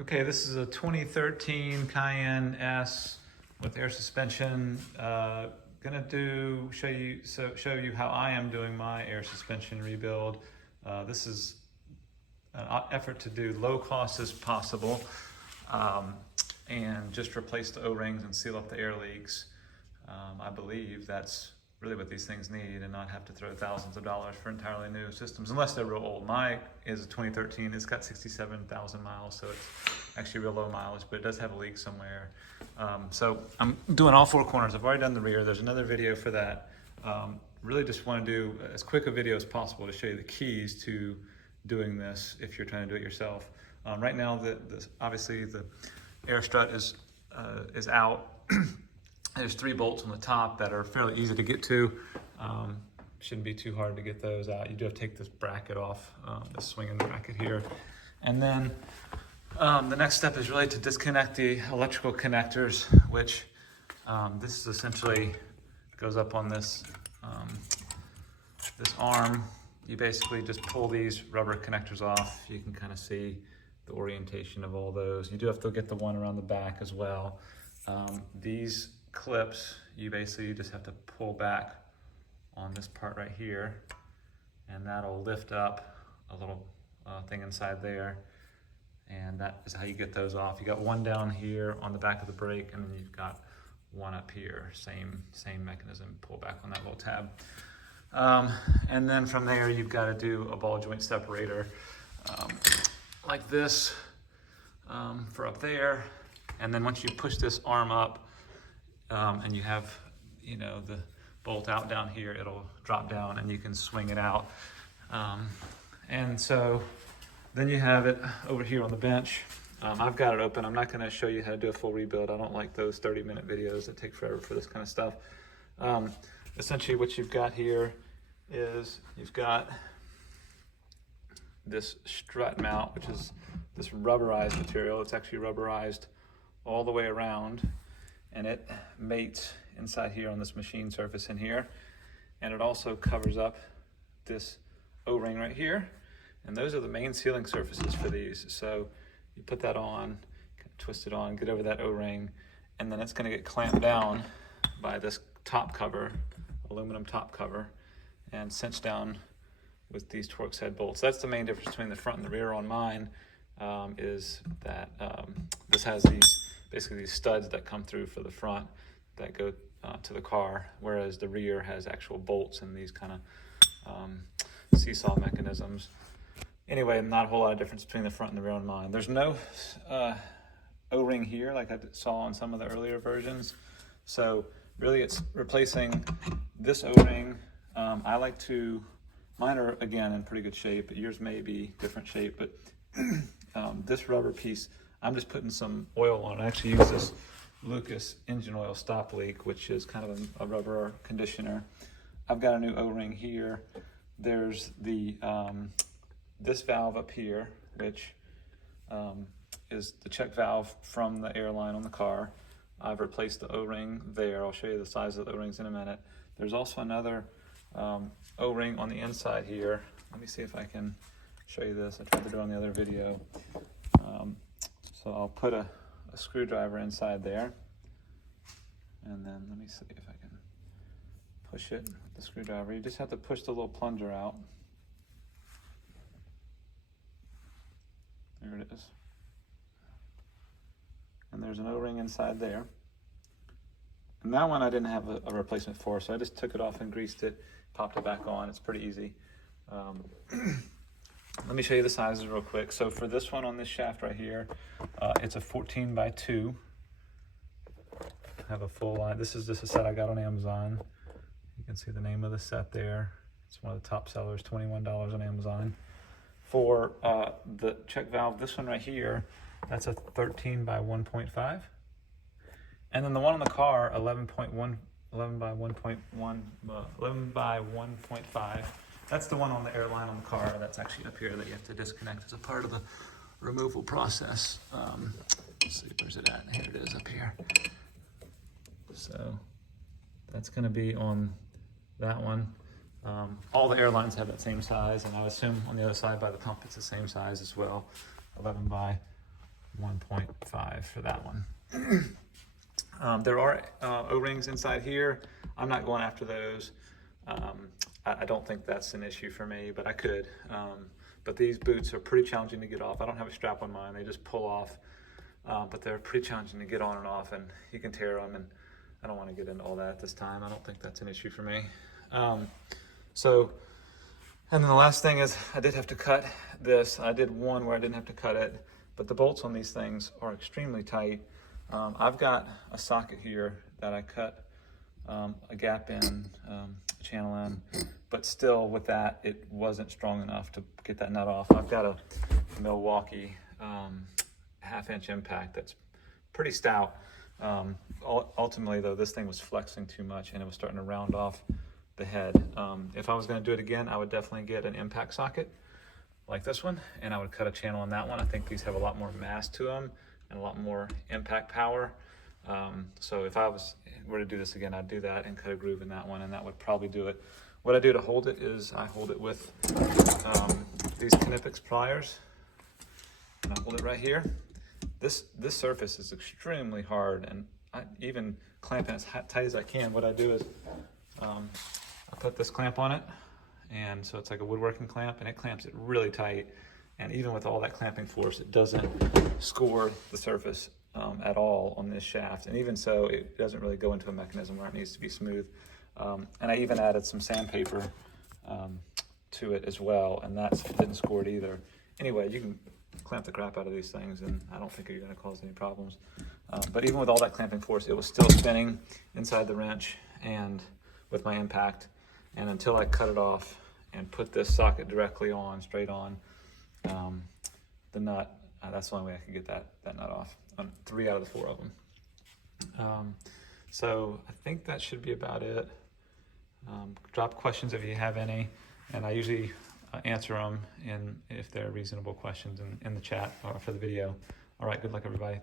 Okay, this is a 2013 Cayenne S with air suspension. Show you how I am doing my air suspension rebuild. This is an effort to do low cost as possible, and just replace the O-rings and seal up the air leaks. I believe that's really what these things need, and not have to throw thousands of dollars for entirely new systems, unless they're real old. Mine is a 2013, it's got 67,000 miles, so it's actually real low mileage, but it does have a leak somewhere. So I'm doing all four corners. I've already done the rear. There's another video for that. Really just want to do as quick a video as possible to show you the keys to doing this if you're trying to do it yourself. Right now, obviously the air strut is out. There's 3 bolts on the top that are fairly easy to get to. Shouldn't be too hard to get those out. You do have to take this bracket off, the swinging bracket here. And then the next step is really to disconnect the electrical connectors, which this is essentially goes up on this, this arm. You basically just pull these rubber connectors off. You can kind of see the orientation of all those. You do have to get the one around the back as well. These clips, you just have to pull back on this part right here, and that'll lift up a little thing inside there, and that is how you get those off. You got one down here on the back of the brake, and then you've got one up here. Same mechanism. Pull back on that little tab, and then from there you've got to do a ball joint separator like this for up there. And then once you push this arm up, and you have, the bolt out down here, it'll drop down and you can swing it out. And so then you have it over here on the bench. I've got it open. I'm not going to show you how to do a full rebuild. I don't like those 30-minute videos that take forever for this kind of stuff. Essentially what you've got here is you've got this strut mount, which is this rubberized material. It's actually rubberized all the way around, and it mates inside here on this machine surface in here, and it also covers up this O-ring right here, and those are the main sealing surfaces for these. So you put that on, twist it on, get over that O-ring, and then it's going to get clamped down by this top cover, aluminum top cover, and cinched down with these Torx head bolts. That's the main difference between the front and the rear on mine, is that this has basically these studs that come through for the front that go to the car, whereas the rear has actual bolts and these kind of seesaw mechanisms. Anyway, not a whole lot of difference between the front and the rear on mine. There's no O-ring here like I saw on some of the earlier versions. So really it's replacing this O-ring. Mine are, again, in pretty good shape, but yours may be different shape, but this rubber piece, I'm just putting some oil on. I actually use this Lucas engine oil stop leak, which is kind of a rubber conditioner. I've got a new O-ring here. There's the this valve up here, which is the check valve from the airline on the car. I've replaced the O-ring there. I'll show you the size of the O-rings in a minute. There's also another O-ring on the inside here. Let me see if I can show you this. I tried to do it on the other video. So I'll put a screwdriver inside there, and then let me see if I can push it with the screwdriver. You just have to push the little plunger out. There it is. And there's an O-ring inside there. And that one I didn't have a replacement for, so I just took it off and greased it, popped it back on. It's pretty easy. Let me show you the sizes real quick. So for this one on this shaft right here, it's a 14 by 2. I have a full line. This is just a set I got on Amazon. You can see the name of the set there. It's one of the top sellers, $21 on Amazon. For the check valve, this one right here, that's a 13 by 1.5. And then the one on the car, 11 by 1.5. That's the one on the airline on the car. That's actually up here that you have to disconnect as a part of the removal process. Let's see, where's it at? Here it is up here. So that's going to be on that one. All the airlines have that same size, and I would assume on the other side by the pump it's the same size as well, 11 by 1.5 for that one. There are O-rings inside here. I'm not going after those. I don't think that's an issue for me, but I could. But these boots are pretty challenging to get off. I don't have a strap on mine. They just pull off, but they're pretty challenging to get on and off, and you can tear them, and I don't want to get into all that at this time. I don't think that's an issue for me. And then the last thing is I did have to cut this. I did one where I didn't have to cut it, but the bolts on these things are extremely tight. I've got a socket here that I cut a gap in, a channel in, but still with that, it wasn't strong enough to get that nut off. I've got a Milwaukee 1/2-inch impact that's pretty stout. Ultimately though, this thing was flexing too much and it was starting to round off the head. If I was going to do it again, I would definitely get an impact socket like this one, and I would cut a channel on that one. I think these have a lot more mass to them and a lot more impact power. So if I were to do this again, I'd do that and cut a groove in that one, and that would probably do it. What I do to hold it is I hold it with these Knipex pliers, and I hold it right here. This surface is extremely hard, and I even clamp it as tight as I can. What I do is I put this clamp on it, and so it's like a woodworking clamp, and it clamps it really tight. And even with all that clamping force, it doesn't score the surface at all on this shaft. And even so, it doesn't really go into a mechanism where it needs to be smooth. And I even added some sandpaper to it as well, and that didn't score it either. Anyway, you can clamp the crap out of these things, and I don't think you're going to cause any problems. But even with all that clamping force, it was still spinning inside the wrench and with my impact. And until I cut it off and put this socket directly on, straight on the nut, that's the only way I could get that nut off on 3 out of the 4 of them. So I think that should be about it. Drop questions if you have any, and I usually answer them if they're reasonable questions in the chat or for the video. All right, good luck everybody.